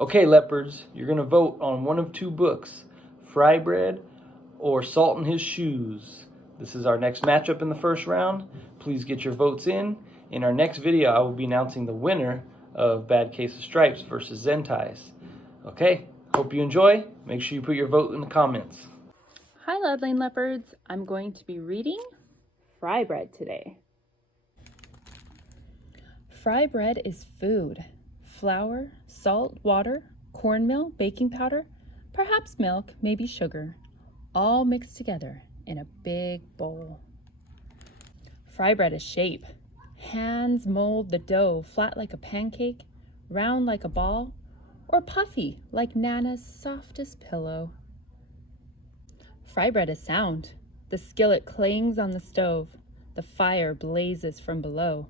Okay, leopards, you're going to vote on one of two books, Fry Bread or Salt in His Shoes. This is our next matchup in the first round. Please get your votes in. In our next video, I will be announcing the winner of Bad Case of Stripes versus Zentais. Okay, hope you enjoy. Make sure you put your vote in the comments. Hi, Loudlane Leopards. I'm going to be reading Fry Bread today. Fry bread is food. Flour, salt, water, cornmeal, baking powder, perhaps milk, maybe sugar, all mixed together in a big bowl. Fry bread is shape. Hands mold the dough flat like a pancake, round like a ball, or puffy like Nana's softest pillow. Fry bread is sound. The skillet clangs on the stove. The fire blazes from below.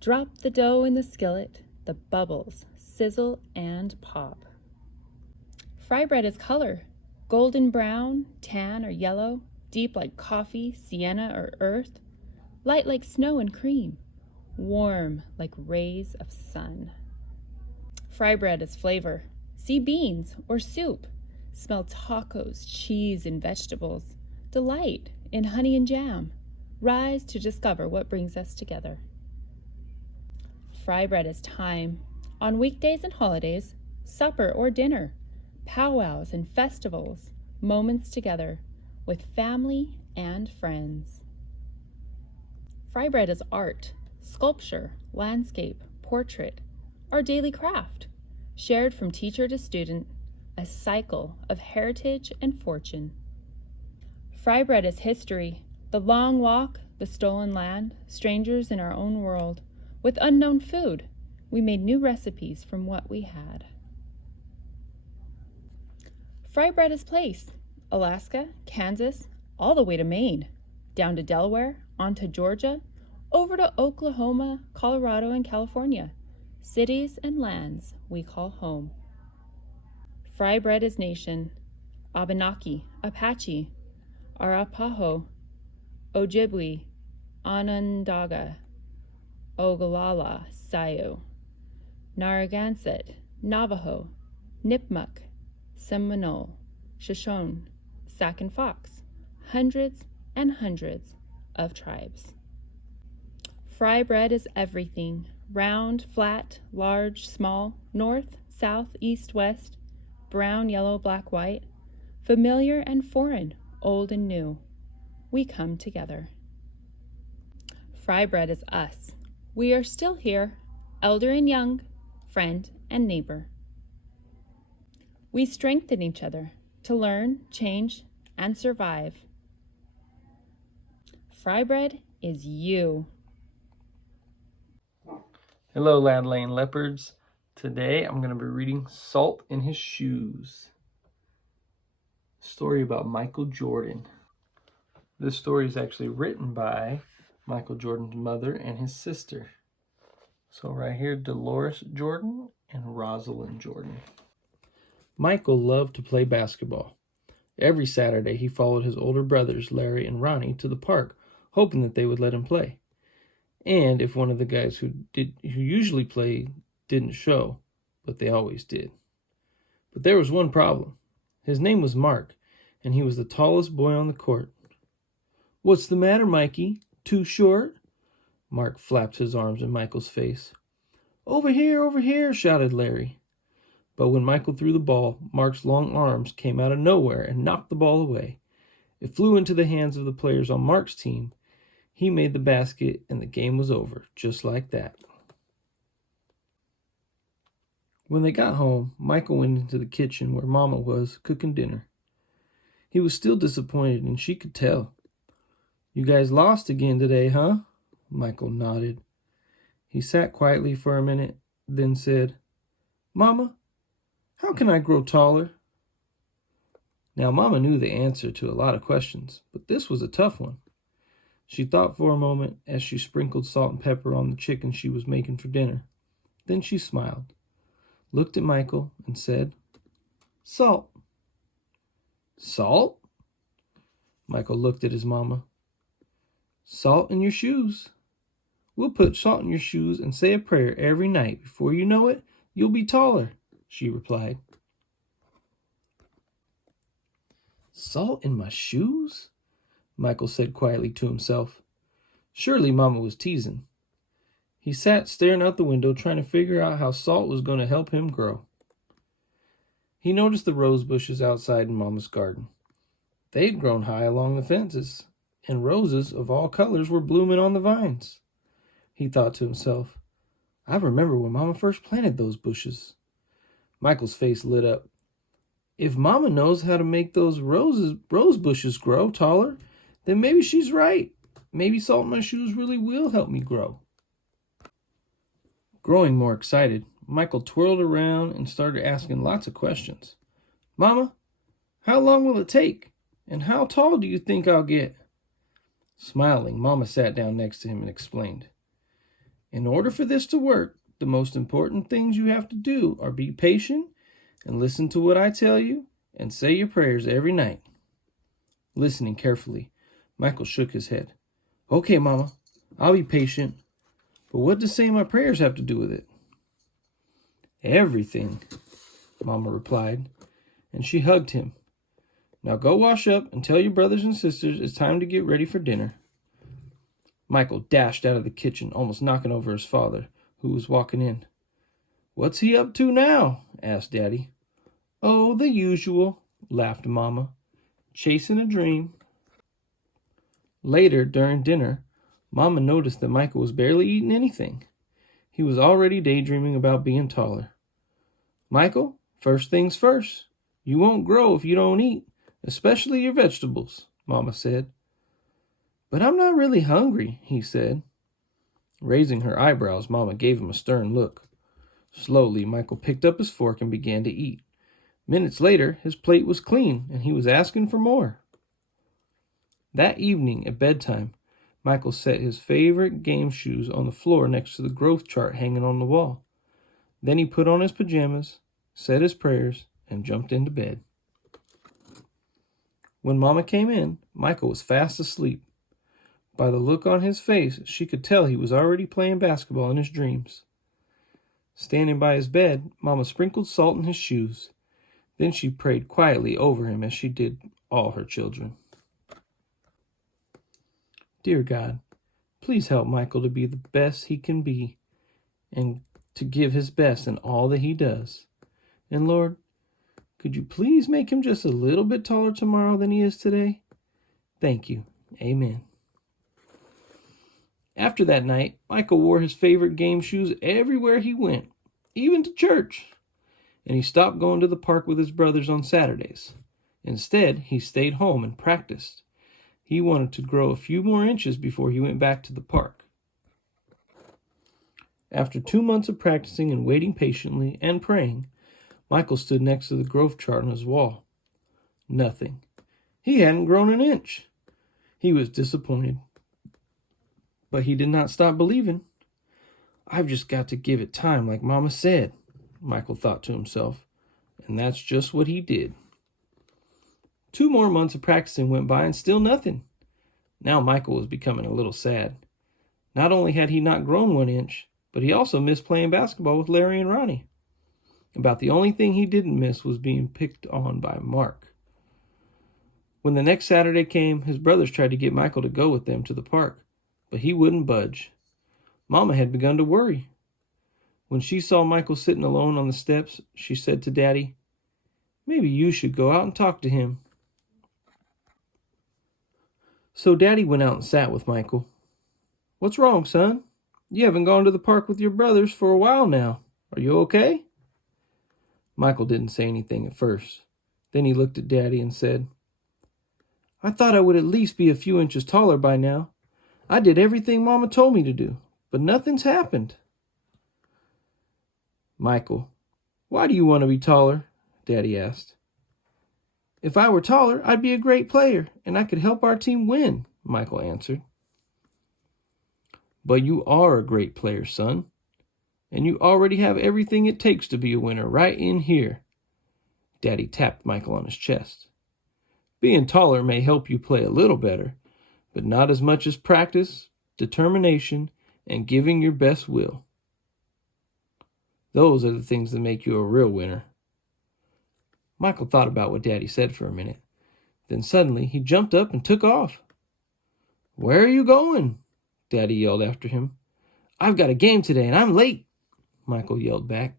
Drop the dough in the skillet. The bubbles sizzle and pop. Fry bread is color. Golden brown, tan, or yellow. Deep like coffee, sienna, or earth. Light like snow and cream. Warm like rays of sun. Fry bread is flavor. See beans or soup. Smell tacos, cheese, and vegetables. Delight in honey and jam. Rise to discover what brings us together. Fry bread is time. On weekdays and holidays, supper or dinner, powwows and festivals, moments together with family and friends. Fry bread is art, sculpture, landscape, portrait, our daily craft, shared from teacher to student, a cycle of heritage and fortune. Fry bread is history, the long walk, the stolen land, strangers in our own world. With unknown food, we made new recipes from what we had. Fry bread is place, Alaska, Kansas, all the way to Maine, down to Delaware, on to Georgia, over to Oklahoma, Colorado, and California, cities and lands we call home. Fry bread is nation, Abenaki, Apache, Arapaho, Ojibwe, Onondaga, Ogallala, Sioux, Narragansett, Navajo, Nipmuc, Seminole, Shoshone, Sac and Fox, hundreds and hundreds of tribes. Fry bread is everything, round, flat, large, small, north, south, east, west, brown, yellow, black, white, familiar and foreign, old and new. We come together. Fry bread is us. We are still here, elder and young, friend and neighbor. We strengthen each other to learn, change, and survive. Fry bread is you. Hello, Loudlane Leopards. Today I'm going to be reading Salt in His Shoes. Story about Michael Jordan. This story is actually written by Michael Jordan's mother and his sister. So right here, Dolores Jordan and Rosalind Jordan. Michael loved to play basketball. Every Saturday he followed his older brothers, Larry and Ronnie, to the park, hoping that they would let him play. And if one of the guys who usually played didn't show, but they always did. But there was one problem. His name was Mark, and he was the tallest boy on the court. "What's the matter, Mikey? Too short?" Mark flapped his arms in Michael's face. Over here," shouted Larry. But when Michael threw the ball, Mark's long arms came out of nowhere and knocked the ball away. It flew into the hands of the players on Mark's team. He made the basket, and the game was over, just like that. When they got home, Michael went into the kitchen where Mama was cooking dinner. He was still disappointed, and she could tell. "You guys lost again today, huh?" Michael nodded. He sat quietly for a minute, then said, "Mama, how can I grow taller?" Now, Mama knew the answer to a lot of questions, but this was a tough one. She thought for a moment as she sprinkled salt and pepper on the chicken she was making for dinner. Then she smiled, looked at Michael, and said, "Salt." "Salt?" Michael looked at his mama. "Salt in your shoes. We'll put salt in your shoes and say a prayer every night. Before you know it, you'll be taller. she replied. Salt in my shoes? Michael said quietly to himself. Surely Mama was teasing. He sat staring out the window, trying to figure out how salt was going to help him grow. He noticed the rose bushes outside in Mama's garden. They had grown high along the fences, and roses of all colors were blooming on the vines. He thought to himself, I remember when Mama first planted those bushes. Michael's face lit up. If Mama knows how to make those rose bushes grow taller, then maybe she's right. Maybe salt in my shoes really will help me grow. Growing more excited, Michael twirled around and started asking lots of questions. Mama, how long will it take? And how tall do you think I'll get? Smiling, Mama sat down next to him and explained. In order for this to work, the most important things you have to do are be patient and listen to what I tell you and say your prayers every night. Listening carefully, Michael shook his head. Okay, Mama, I'll be patient. But what does saying my prayers have to do with it? Everything, Mama replied, and she hugged him. Now go wash up and tell your brothers and sisters it's time to get ready for dinner. Michael dashed out of the kitchen, almost knocking over his father, who was walking in. What's he up to now? Asked Daddy. Oh, the usual, laughed Mama. Chasing a dream. Later, during dinner, Mama noticed that Michael was barely eating anything. He was already daydreaming about being taller. Michael, first things first. You won't grow if you don't eat, especially your vegetables, Mama said. But I'm not really hungry, he said. Raising her eyebrows, Mama gave him a stern look. Slowly, Michael picked up his fork and began to eat. Minutes later, his plate was clean, and he was asking for more. That evening, at bedtime, Michael set his favorite game shoes on the floor next to the growth chart hanging on the wall. Then he put on his pajamas, said his prayers, and jumped into bed. When Mama came in, Michael was fast asleep. By the look on his face, she could tell he was already playing basketball in his dreams. Standing by his bed, Mama sprinkled salt in his shoes. Then she prayed quietly over him as she did all her children. Dear God, please help Michael to be the best he can be and to give his best in all that he does. And Lord, could you please make him just a little bit taller tomorrow than he is today? Thank you. Amen. After that night, Michael wore his favorite game shoes everywhere he went, even to church. And he stopped going to the park with his brothers on Saturdays. Instead, he stayed home and practiced. He wanted to grow a few more inches before he went back to the park. After 2 months of practicing and waiting patiently and praying, Michael stood next to the growth chart on his wall. Nothing. He hadn't grown an inch. He was disappointed. But he did not stop believing. I've just got to give it time like Mama said, Michael thought to himself. And that's just what he did. 2 more months of practicing went by and still nothing. Now Michael was becoming a little sad. Not only had he not grown 1 inch, but he also missed playing basketball with Larry and Ronnie. About the only thing he didn't miss was being picked on by Mark. When the next Saturday came, his brothers tried to get Michael to go with them to the park, but he wouldn't budge. Mama had begun to worry. When she saw Michael sitting alone on the steps, she said to Daddy, "Maybe you should go out and talk to him." So Daddy went out and sat with Michael. "What's wrong, son? You haven't gone to the park with your brothers for a while now. Are you okay?" Michael didn't say anything at first. Then he looked at Daddy and said, "I thought I would at least be a few inches taller by now. I did everything Mama told me to do, but nothing's happened." "Michael, why do you want to be taller?" Daddy asked. "If I were taller, I'd be a great player, and I could help our team win," Michael answered. "But you are a great player, son, and you already have everything it takes to be a winner right in here." Daddy tapped Michael on his chest. "Being taller may help you play a little better, but not as much as practice, determination, and giving your best will." Those are the things that make you a real winner. Michael thought about what Daddy said for a minute. Then suddenly he jumped up and took off. "Where are you going?" Daddy yelled after him. "I've got a game today and I'm late," Michael yelled back.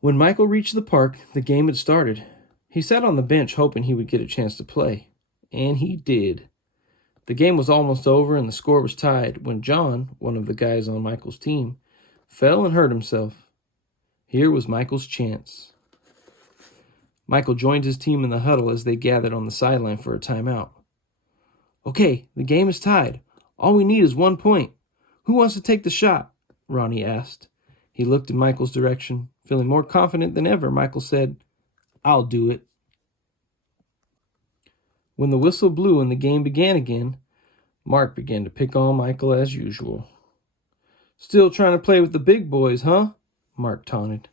When Michael reached the park, the game had started. He sat on the bench hoping he would get a chance to play. And he did. The game was almost over and the score was tied when John, one of the guys on Michael's team, fell and hurt himself. Here was Michael's chance. Michael joined his team in the huddle as they gathered on the sideline for a timeout. "Okay, the game is tied. All we need is 1 point. Who wants to take the shot?" Ronnie asked. He looked in Michael's direction. Feeling more confident than ever, Michael said, "I'll do it." When the whistle blew and the game began again, Mark began to pick on Michael as usual. "Still trying to play with the big boys, huh?" Mark taunted.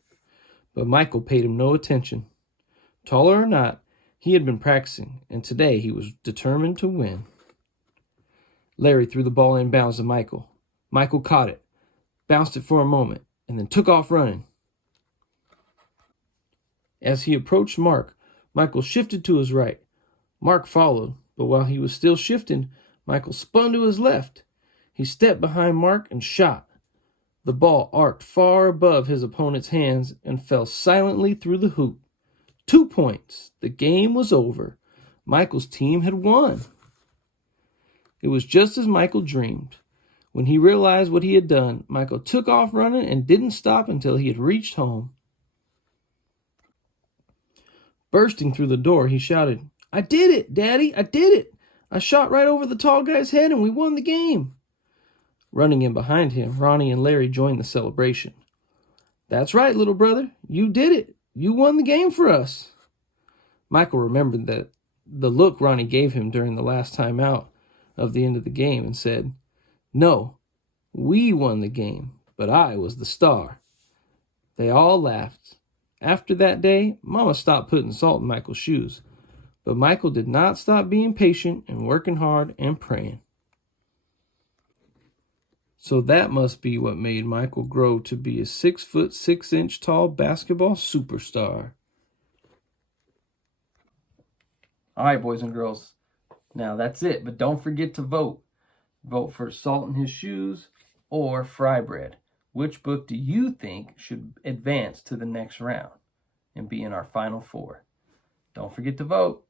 But Michael paid him no attention. Taller or not, he had been practicing, and today he was determined to win. Larry threw the ball inbounds to Michael. Michael caught it, bounced it for a moment, and then took off running. As he approached Mark, Michael shifted to his right. Mark followed, but while he was still shifting, Michael spun to his left. He stepped behind Mark and shot. The ball arced far above his opponent's hands and fell silently through the hoop. 2 points. The game was over. Michael's team had won. It was just as Michael dreamed. When he realized what he had done, Michael took off running and didn't stop until he had reached home. Bursting through the door, he shouted, "I did it, Daddy! I did it! I shot right over the tall guy's head and we won the game!" Running in behind him, Ronnie and Larry joined the celebration. "That's right, little brother. You did it. You won the game for us." Michael remembered that the look Ronnie gave him during the last time out of the end of the game and said, "No, we won the game, but I was the star." They all laughed. After that day, Mama stopped putting salt in Michael's shoes, but Michael did not stop being patient and working hard and praying. So that must be what made Michael grow to be a 6'6" tall basketball superstar. All right, boys and girls. Now that's it, but don't forget to vote. Vote for Salt in His Shoes or Fry Bread. Which book do you think should advance to the next round and be in our final four? Don't forget to vote.